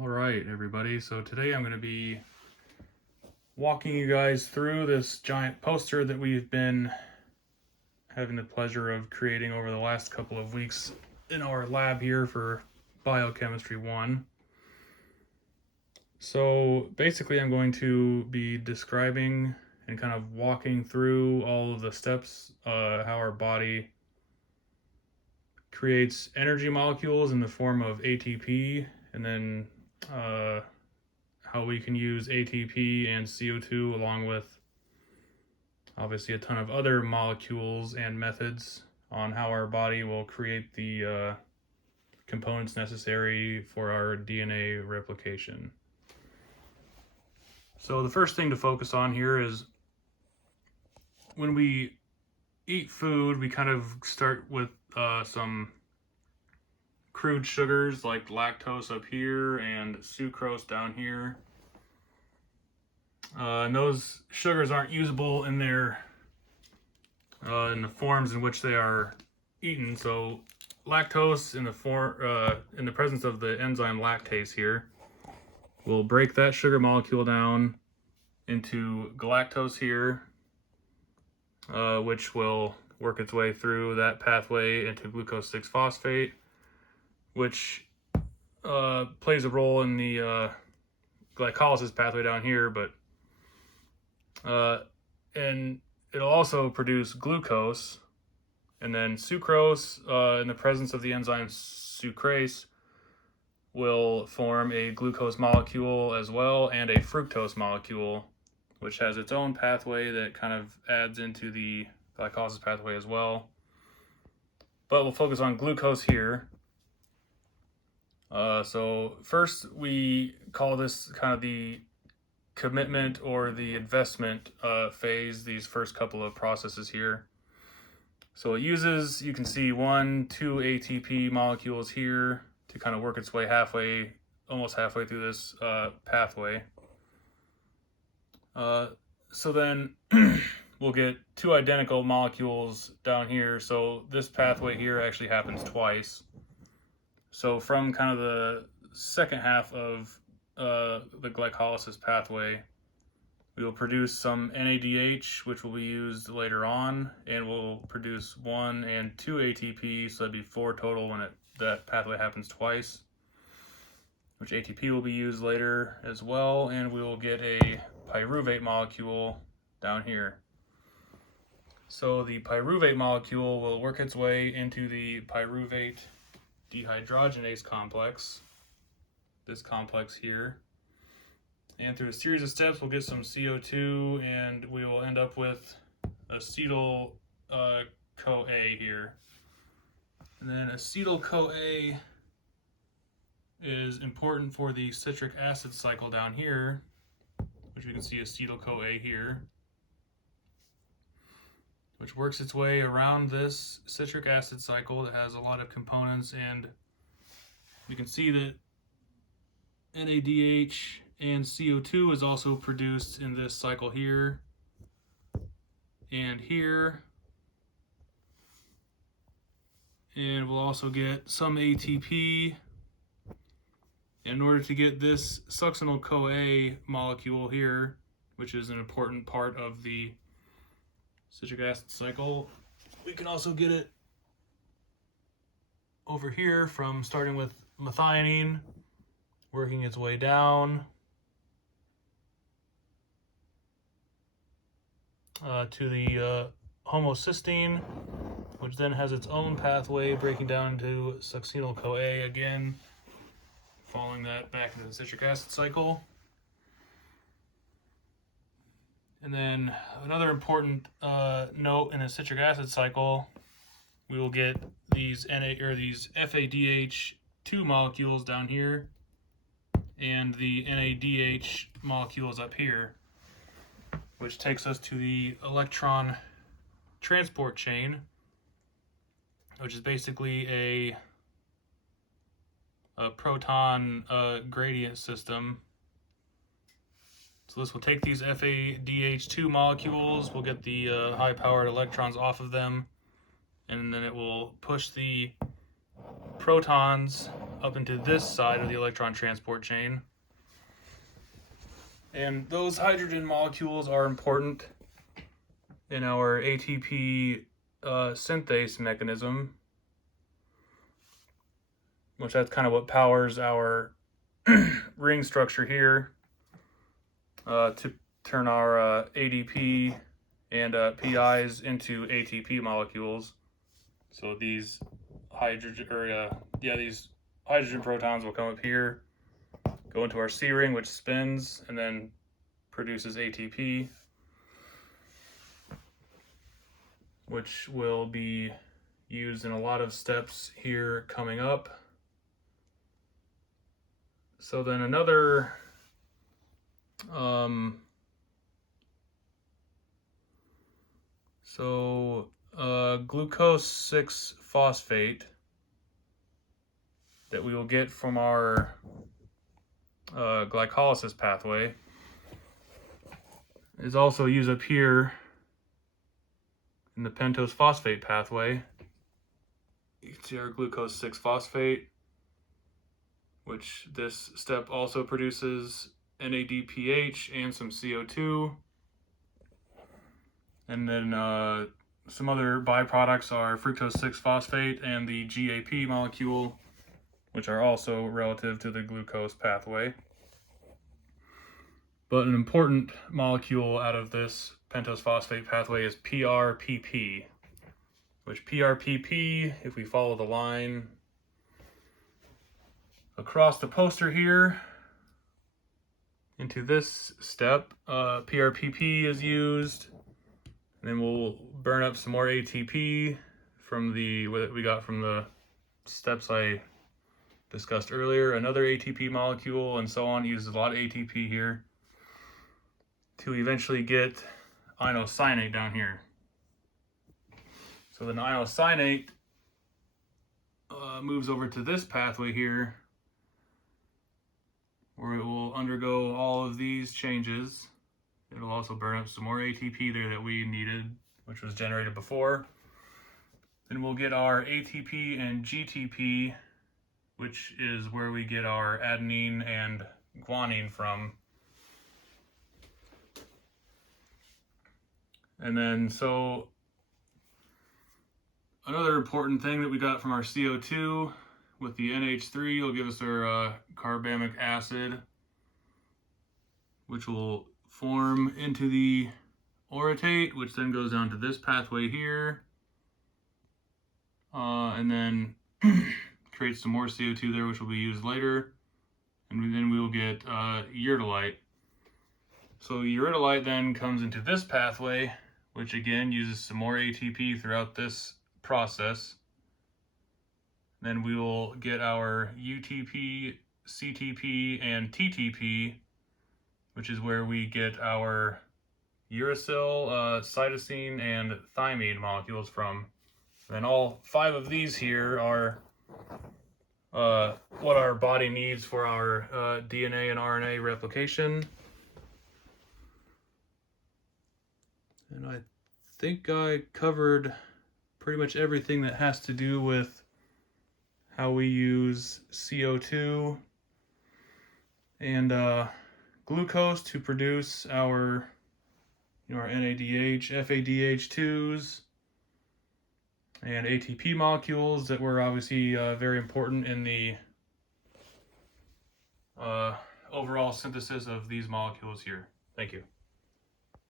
All right, everybody. So today I'm going to be walking you guys through this giant poster that we've been having the pleasure of creating over the last couple of weeks in our lab here for Biochemistry 1. So basically I'm going to be describing and kind of walking through all of the steps, how our body creates energy molecules in the form of ATP, and then how we can use ATP and CO2 along with obviously a ton of other molecules and methods on how our body will create the components necessary for our DNA replication. So the first thing to focus on here is when we eat food, we kind of start with some crude sugars like lactose up here and sucrose down here. And those sugars aren't usable in the forms in which they are eaten. So lactose in the presence of the enzyme lactase here will break that sugar molecule down into galactose here, which will work its way through that pathway into glucose 6-phosphate, which plays a role in the glycolysis pathway down here, but and it'll also produce glucose, and then sucrose in the presence of the enzyme sucrase will form a glucose molecule as well, and a fructose molecule, which has its own pathway that kind of adds into the glycolysis pathway as well. But we'll focus on glucose here. So first we call this kind of the commitment or the investment phase, these first couple of processes here. So it uses, you can see 1-2 ATP molecules here to kind of work its way almost halfway through this pathway. So then we'll get 2 identical molecules down here. So this pathway here actually happens twice. So from kind of the second half of the glycolysis pathway, we will produce some NADH, which will be used later on, and we'll produce 1 and 2 ATP, so that'd be 4 total when that pathway happens twice, which ATP will be used later as well, and we will get a pyruvate molecule down here. So the pyruvate molecule will work its way into the pyruvate dehydrogenase complex, this complex here. And through a series of steps, we'll get some CO2, and we will end up with acetyl-CoA here. And then acetyl-CoA is important for the citric acid cycle down here, which we can see acetyl-CoA here, which works its way around this citric acid cycle that has a lot of components, and we can see that NADH and CO2 is also produced in this cycle here and here. And we'll also get some ATP. In order to get this succinyl-CoA molecule here, which is an important part of the citric acid cycle, we can also get it over here from starting with methionine, working its way down to the homocysteine, which then has its own pathway breaking down into succinyl-CoA again, following that back into the citric acid cycle. And then another important note in a citric acid cycle, we will get these FADH2 molecules down here, and the NADH molecules up here, which takes us to the electron transport chain, which is basically a proton gradient system. So this will take these FADH2 molecules, we'll get the high-powered electrons off of them, and then it will push the protons up into this side of the electron transport chain. And those hydrogen molecules are important in our ATP synthase mechanism, which that's kind of what powers our ring structure here to turn our ADP and PIs into ATP molecules. So these these hydrogen protons will come up here, go into our C ring, which spins and then produces ATP, which will be used in a lot of steps here coming up. So then another glucose 6-phosphate that we will get from our glycolysis pathway is also used up here in the pentose phosphate pathway. You can see our glucose 6-phosphate, which this step also produces NADPH and some CO2. And then some other byproducts are fructose 6-phosphate and the GAP molecule, which are also relative to the glucose pathway. But an important molecule out of this pentose phosphate pathway is PRPP, which PRPP, if we follow the line across the poster here into this step, PRPP is used. And then we'll burn up some more ATP from what we got from the steps I discussed earlier. Another ATP molecule and so on. Uses a lot of ATP here to eventually get inosine down here. So then inosine moves over to this pathway here, where it will undergo all of these changes. It'll also burn up some more ATP there that we needed, which was generated before. Then we'll get our ATP and GTP, which is where we get our adenine and guanine from. And then so another important thing that we got from our CO2 with the NH3 will give us our carbamic acid, which will form into the orotate, which then goes down to this pathway here, and then creates some more CO2 there, which will be used later, and then we will get uridylyte. So uridylyte then comes into this pathway, which again uses some more ATP throughout this process. Then we will get our UTP, CTP, and TTP, which is where we get our uracil, cytosine, and thymine molecules from. And then all 5 of these here are what our body needs for our DNA and RNA replication. And I think I covered pretty much everything that has to do with how we use CO2 and glucose to produce our NADH, FADH2s, and ATP molecules that were obviously very important in the overall synthesis of these molecules here. Thank you.